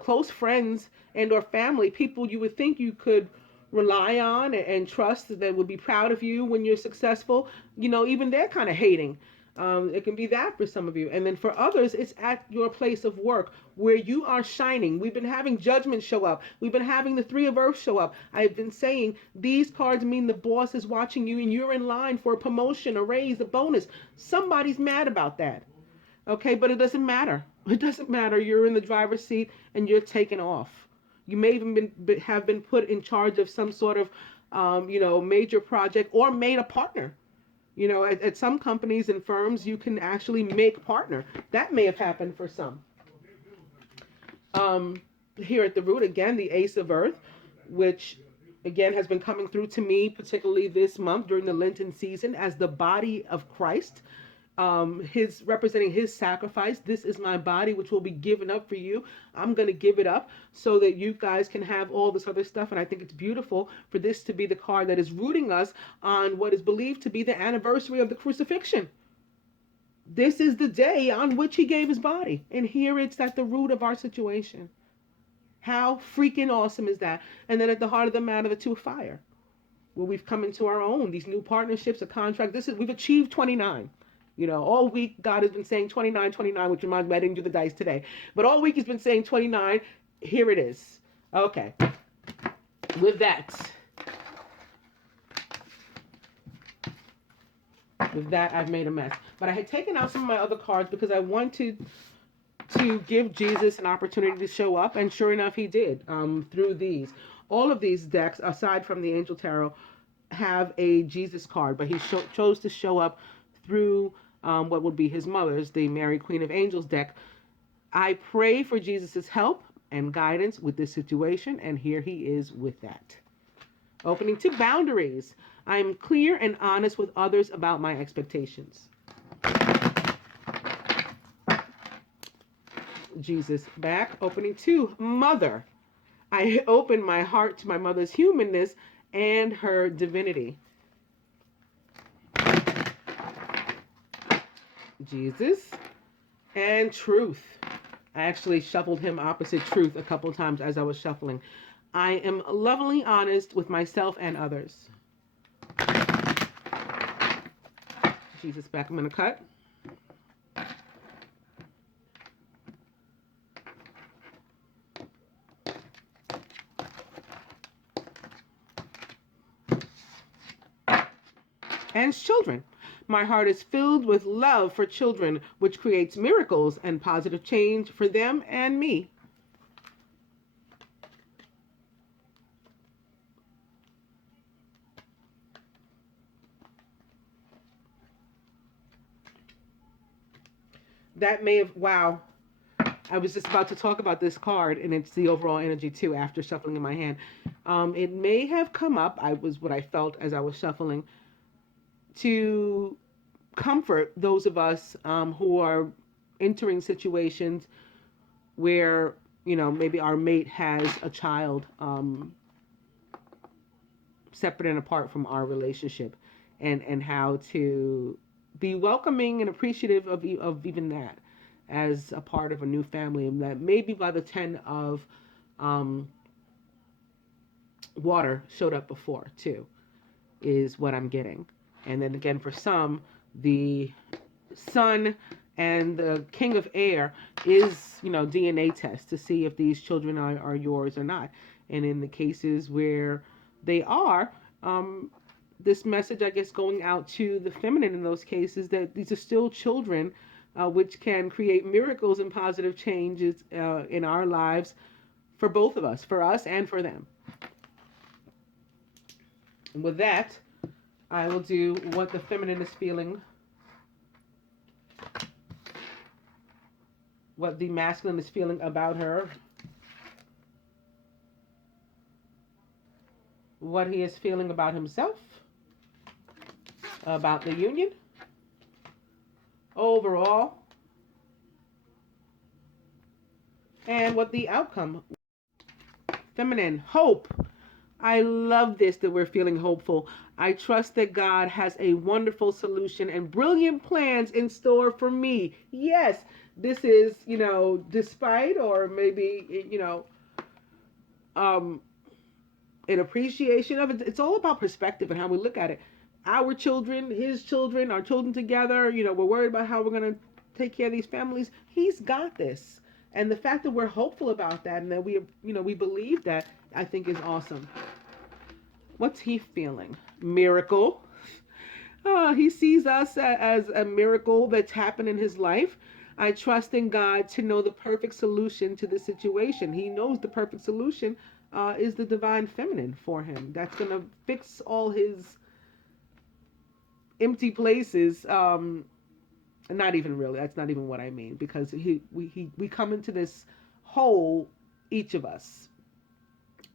close friends and or family, people you would think you could rely on and trust, that would be proud of you when you're successful. Even they're kind of hating. It can be that for some of you. And then for others, it's at your place of work where you are shining. We've been having judgment show up. We've been having the 3 of Earth show up. I've been saying these cards mean the boss is watching you and you're in line for a promotion, a raise, a bonus. Somebody's mad about that. Okay, but it doesn't matter. It doesn't matter. You're in the driver's seat and you're taking off. You may even have been put in charge of some sort of, major project, or made a partner. At some companies and firms, you can actually make partner. That may have happened for some. Here at the root, again, the Ace of Earth, which, again, has been coming through to me, particularly this month during the Lenten season, as the body of Christ. His representing his sacrifice. This is my body, which will be given up for you. I'm going to give it up so that you guys can have all this other stuff. And I think it's beautiful for this to be the card that is rooting us on what is believed to be the anniversary of the crucifixion. This is the day on which he gave his body. And here it's at the root of our situation. How freaking awesome is that? And then at the heart of the matter, the 2 of Fire, where we've come into our own, these new partnerships, a contract. We've achieved 29. All week God has been saying 29, 29, which reminds me I didn't do the dice today. But all week he's been saying 29. Here it is. Okay. With that, I've made a mess. But I had taken out some of my other cards because I wanted to give Jesus an opportunity to show up. And sure enough, he did through these. All of these decks, aside from the Angel Tarot, have a Jesus card. But he chose to show up through what would be his mother's, the Mary Queen of Angels deck. I pray for Jesus' help and guidance with this situation, and here he is with that. Opening to boundaries. I am clear and honest with others about my expectations. Jesus back. Opening to mother. I open my heart to my mother's humanness and her divinity. Jesus and truth. I actually shuffled him opposite truth a couple of times as I was shuffling. I am lovingly honest with myself and others. Jesus back, I'm going to cut. And children. My heart is filled with love for children, which creates miracles and positive change for them and me. That may have, wow. I was just about to talk about this card, and it's the overall energy too after shuffling in my hand. It may have come up, what I felt as I was shuffling, to comfort those of us who are entering situations where, maybe our mate has a child separate and apart from our relationship, and how to be welcoming and appreciative of even that as a part of a new family, and that maybe by the 10 of water showed up before too, is what I'm getting. And then again, for some, the sun and the king of air is, DNA test to see if these children are yours or not. And in the cases where they are, this message, I guess, going out to the feminine in those cases, that these are still children, which can create miracles and positive changes in our lives for both of us, for us and for them. And with that, I will do what the feminine is feeling, what the masculine is feeling about her, what he is feeling about himself, about the union, overall, and what the outcome. Feminine, hope. I love this, that we're feeling hopeful. I trust that God has a wonderful solution and brilliant plans in store for me. Yes, this is, despite, or maybe, an appreciation of it. It's all about perspective and how we look at it. Our children, his children, our children together, we're worried about how we're going to take care of these families. He's got this. And the fact that we're hopeful about that and that we believe that, I think is awesome. What's he feeling? Miracle. He sees us as a miracle that's happened in his life. I trust in God to know the perfect solution to the situation. He knows the perfect solution is the divine feminine for him. That's going to fix all his empty places. Not even really. That's not even what I mean, because we come into this whole, each of us.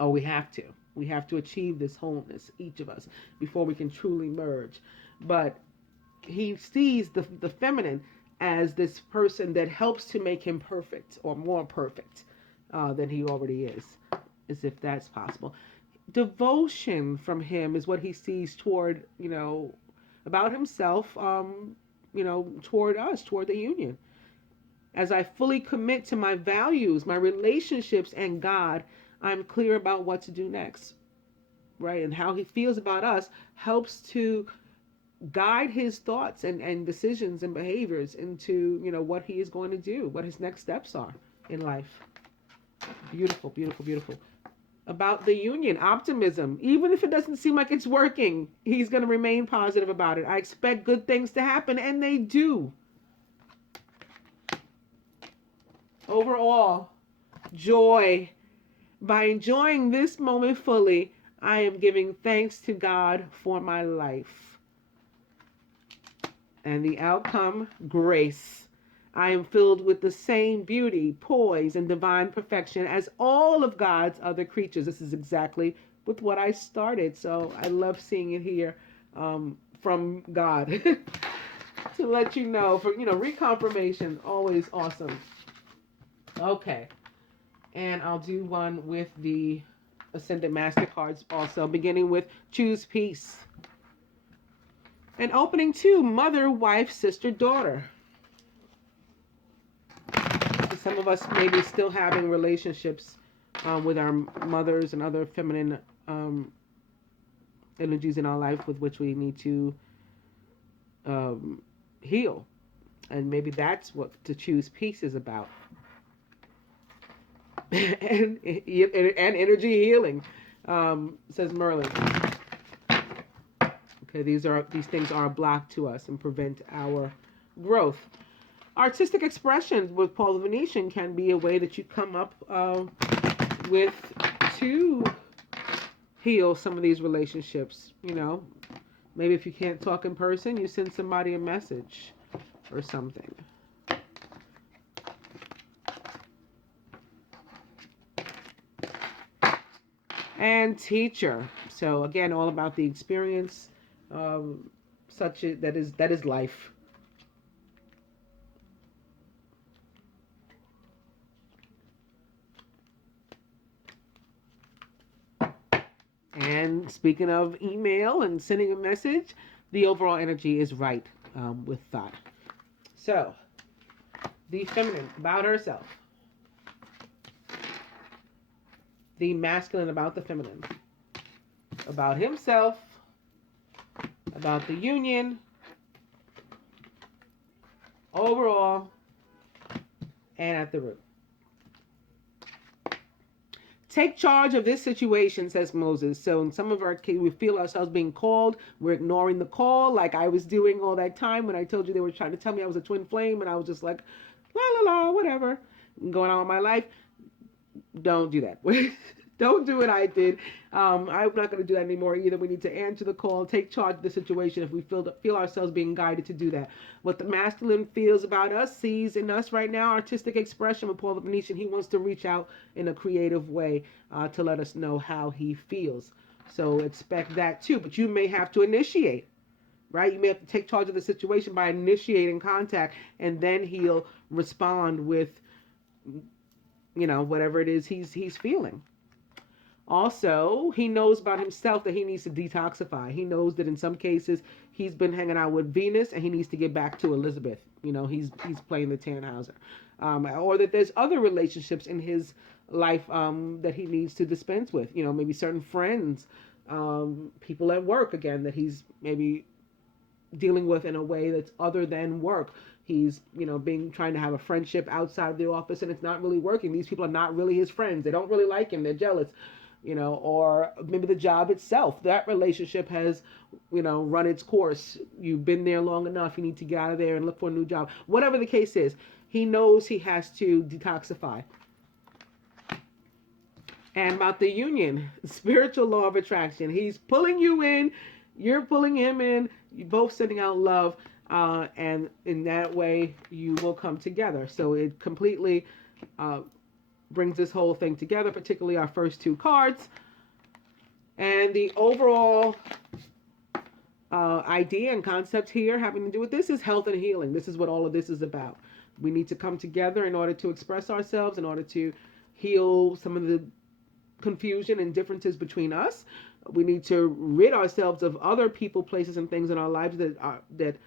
Oh, we have to. We have to achieve this wholeness, each of us, before we can truly merge. But he sees the feminine as this person that helps to make him perfect, or more perfect than he already is, as if that's possible. Devotion from him is what he sees toward, about himself, toward us, toward the union. As I fully commit to my values, my relationships, and God, I'm clear about what to do next, right? And how he feels about us helps to guide his thoughts and decisions and behaviors into, what he is going to do, what his next steps are in life. Beautiful, beautiful, beautiful. About the union, optimism. Even if it doesn't seem like it's working, he's going to remain positive about it. I expect good things to happen, and they do. Overall, joy. By enjoying this moment fully, I am giving thanks to God for my life. And the outcome, grace. I am filled with the same beauty, poise, and divine perfection as all of God's other creatures. This is exactly with what I started. So I love seeing it here from God to let you know, for, reconfirmation, always awesome. Okay. And I'll do one with the Ascended Master cards also, beginning with Choose Peace. And opening 2, Mother, Wife, Sister, Daughter. So some of us may be still having relationships with our mothers and other feminine energies in our life with which we need to heal. And maybe that's what to choose peace is about. and energy healing, says Merlin. Okay, these things are a block to us and prevent our growth. Artistic expressions with Paul the Venetian can be a way that you come up with to heal some of these relationships. You know, maybe if you can't talk in person, you send somebody a message or something. And teacher. So again, all about the experience, that is life. And speaking of email and sending a message, the overall energy is right with thought. So, the feminine about herself, the masculine about the feminine, about himself, about the union, overall, and at the root. Take charge of this situation, says Moses. So in some of our cases, we feel ourselves being called. We're ignoring the call, like I was doing all that time when I told you they were trying to tell me I was a twin flame, and I was just like, la la la, whatever, going on with my life. Don't do that. Don't do what I did. I'm not going to do that anymore either. We need to answer the call, take charge of the situation if we feel ourselves being guided to do that. What the masculine feels about us, sees in us right now, artistic expression with Paul the Venetian, he wants to reach out in a creative way to let us know how he feels. So expect that too. But you may have to initiate, right? You may have to take charge of the situation by initiating contact, and then he'll respond with, whatever it is he's feeling. Also, he knows about himself that he needs to detoxify. He knows that in some cases he's been hanging out with Venus and he needs to get back to Elizabeth. He's playing the Tannhauser. Or that there's other relationships in his life that he needs to dispense with. Maybe certain friends, people at work, again, that he's maybe dealing with in a way that's other than work. He's, trying to have a friendship outside of the office and it's not really working. These people are not really his friends. They don't really like him. They're jealous. Or maybe the job itself, that relationship has, run its course. You've been there long enough. You need to get out of there and look for a new job. Whatever the case is, he knows he has to detoxify. And about the union, spiritual law of attraction. He's pulling you in, you're pulling him in, you're both sending out love, and in that way you will come together. So it completely brings this whole thing together, particularly our first two cards. And the overall idea and concept here having to do with this is health and healing. This is what all of this is about. We need to come together in order to express ourselves, in order to heal some of the confusion and differences between us. We need to rid ourselves of other people, places, and things in our lives that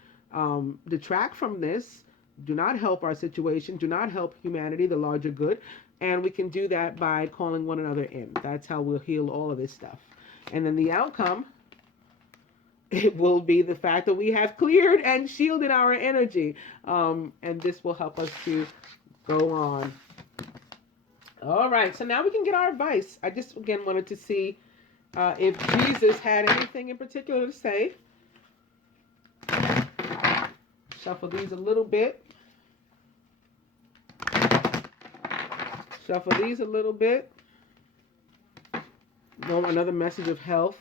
detract from this, do not help our situation, do not help humanity, the larger good. And we can do that by calling one another in. That's how we'll heal all of this stuff. And then the outcome, it will be the fact that we have cleared and shielded our energy. And this will help us to go on. All right, so now we can get our advice. I just, again, wanted to see if Jesus had anything in particular to say. Shuffle these a little bit. Shuffle these a little bit. Another message of health.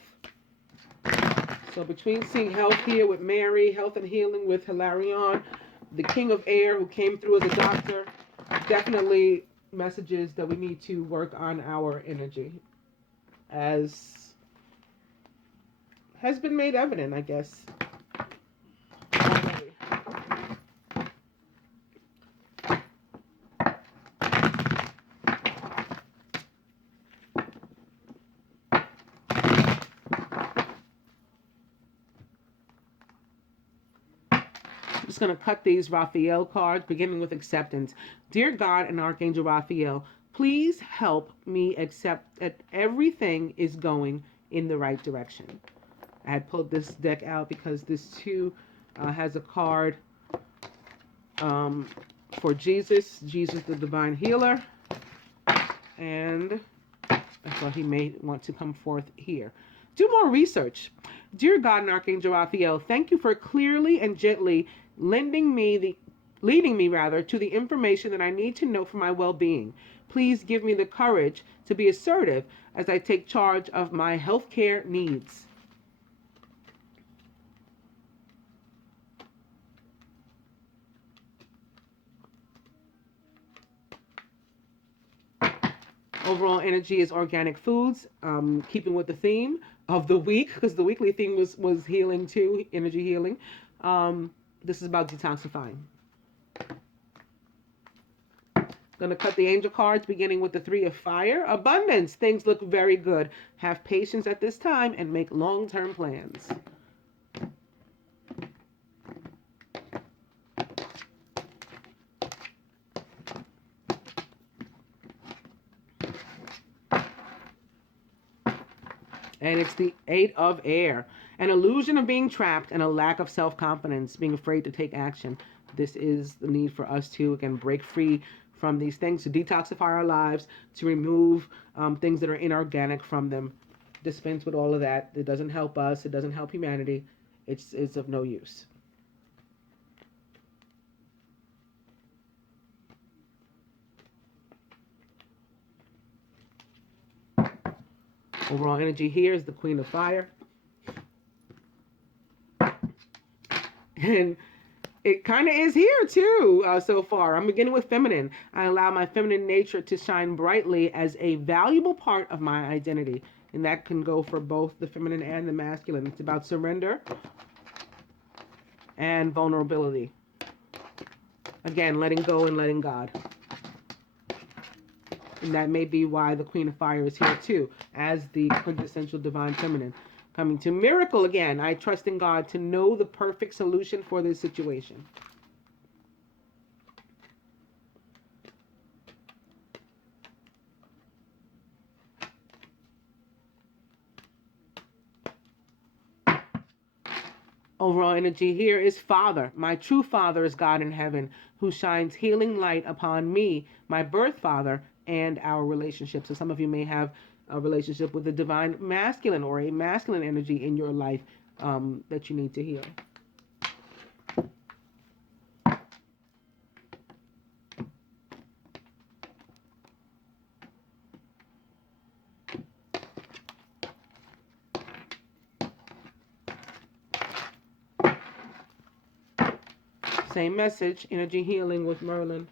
So between seeing health here with Mary, health and healing with Hilarion, the King of Air who came through as a doctor, definitely messages that we need to work on our energy, as has been made evident, I guess. I'm just going to cut these Raphael cards, beginning with acceptance. Dear God and Archangel Raphael, Please help me accept that everything is going in the right direction. I had pulled this deck out because this too has a card for Jesus, the divine healer, and I thought he may want to come forth here. Do more research. Dear God and Archangel Raphael, thank you for clearly and gently leading me to the information that I need to know for my well-being. Please give me the courage to be assertive as I take charge of my healthcare needs. Overall energy is organic foods, keeping with the theme of the week, because the weekly theme was healing too, energy healing. This is about detoxifying. Going to cut the angel cards, beginning with the Three of Fire. Abundance. Things look very good. Have patience at this time and make long-term plans. And it's the Eight of Air. An illusion of being trapped and a lack of self-confidence, being afraid to take action. This is the need for us to, again, break free from these things, to detoxify our lives, to remove things that are inorganic from them. Dispense with all of that. It doesn't help us. It doesn't help humanity. It's of no use. Overall energy here is the Queen of Fire. And it kind of is here too so far. I'm beginning with feminine. I allow my feminine nature to shine brightly as a valuable part of my identity. And that can go for both the feminine and the masculine. It's about surrender and vulnerability. Again, letting go and letting God. And that may be why the Queen of Fire is here too, as the quintessential divine feminine. Coming to miracle again. I trust in God to know the perfect solution for this situation. Overall energy here is Father. My true Father is God in heaven, who shines healing light upon me, my birth father, and our relationship. So some of you may have a relationship with the divine masculine or a masculine energy in your life that you need to heal. Same message, energy healing with Merlin.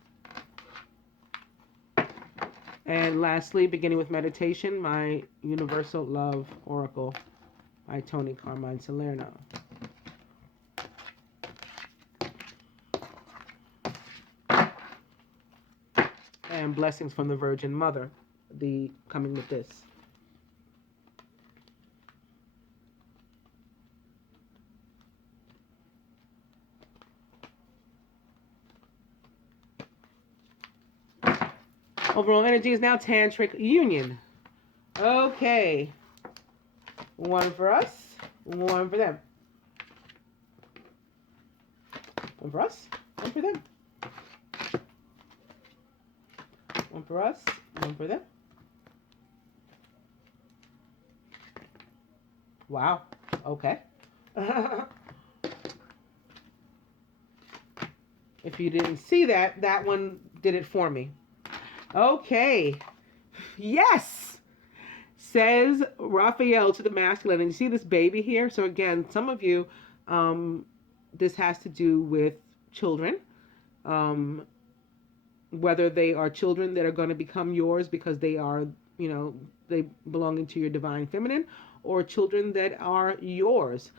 And lastly, beginning with meditation, my Universal Love Oracle by Tony Carmine Salerno. And blessings from the Virgin Mother, coming with this. Overall energy is now Tantric Union. Okay. One for us, one for them. One for us, one for them. One for us, one for them. Wow. Okay. If you didn't see that, that one did it for me. Okay. Yes, says Raphael to the masculine. And you see this baby here? So again, some of you, this has to do with children. Whether they are children that are going to become yours because they are, they belong into your divine feminine, or children that are yours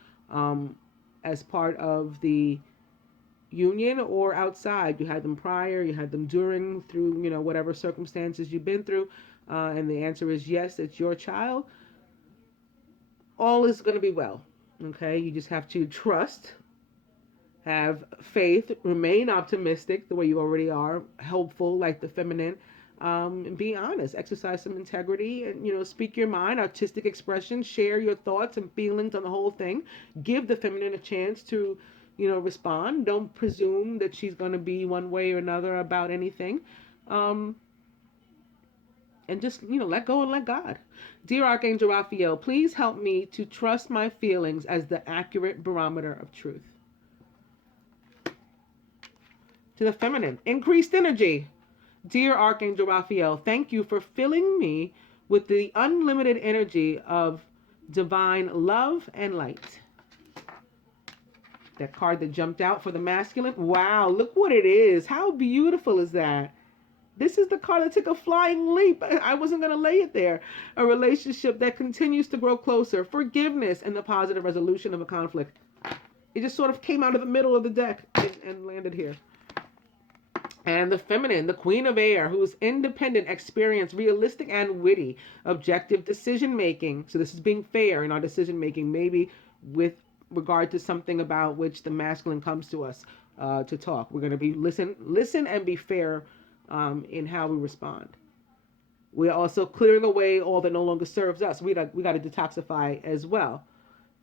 as part of the union or outside. You had them prior, you had them during, through, whatever circumstances you've been through. And the answer is yes, it's your child. All is going to be well. Okay. You just have to trust, have faith, remain optimistic the way you already are, helpful like the feminine, And be honest, exercise some integrity, and speak your mind, artistic expression, share your thoughts and feelings on the whole thing. Give the feminine a chance to respond. Don't presume that she's going to be one way or another about anything. um, and just let go and let God. Dear Archangel Raphael, please help me to trust my feelings as the accurate barometer of truth. To the feminine, increased energy. Dear Archangel Raphael, thank you for filling me with the unlimited energy of divine love and light. That card that jumped out for the masculine. Wow, look what it is. How beautiful is that? This is the card that took a flying leap. I wasn't going to lay it there. A relationship that continues to grow closer. Forgiveness and the positive resolution of a conflict. It just sort of came out of the middle of the deck and landed here. And the feminine, the Queen of Air, who's independent, experienced, realistic, and witty. Objective decision-making. So this is being fair in our decision-making, maybe with regard to something about which the masculine comes to us to talk. We're going to be listen and be fair in how we respond. We're also clearing away all that no longer serves us. We got to detoxify as well.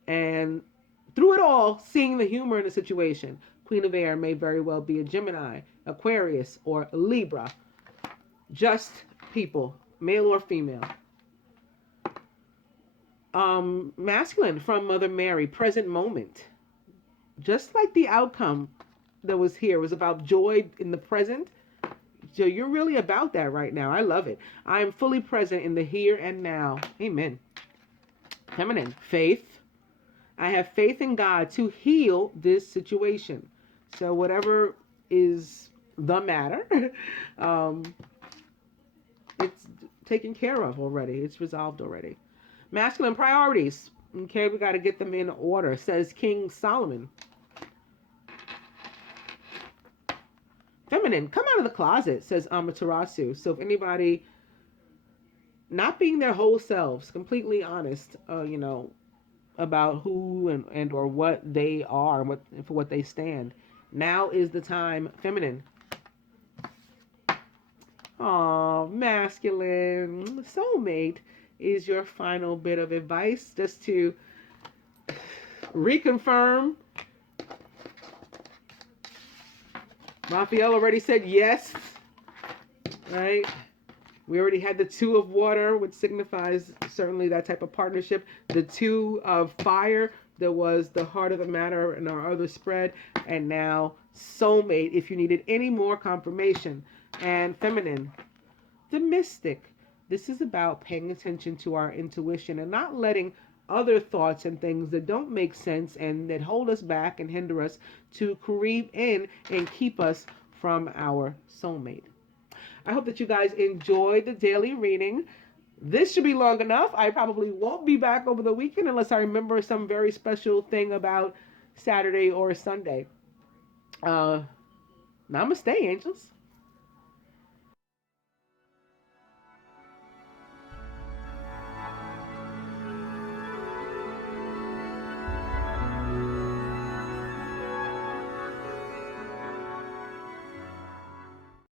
And through it all, seeing the humor in the situation. Queen of Air may very well be a Gemini, Aquarius, or Libra. Just people, male or female. Masculine from Mother Mary, present moment. Just like the outcome that was here was about joy in the present. So you're really about that right now. I love it. I am fully present in the here and now. Amen. Feminine, faith. I have faith in God to heal this situation. So whatever is the matter, it's taken care of already. It's resolved already. Masculine priorities. Okay, we got to get them in order, says King Solomon. Feminine, come out of the closet, says Amaterasu. So if anybody not being their whole selves, completely honest, about who and or what they are, for what they stand. Now is the time, feminine. Oh, masculine. Soulmate is your final bit of advice, just to reconfirm. Raphael already said yes, right? We already had the 2 of water, which signifies certainly that type of partnership. The 2 of fire, that was the heart of the matter in our other spread. And now soulmate, if you needed any more confirmation. And feminine, the mystic. This is about paying attention to our intuition and not letting other thoughts and things that don't make sense and that hold us back and hinder us to creep in and keep us from our soulmate. I hope that you guys enjoyed the daily reading. This should be long enough. I probably won't be back over the weekend unless I remember some very special thing about Saturday or Sunday. Namaste, angels.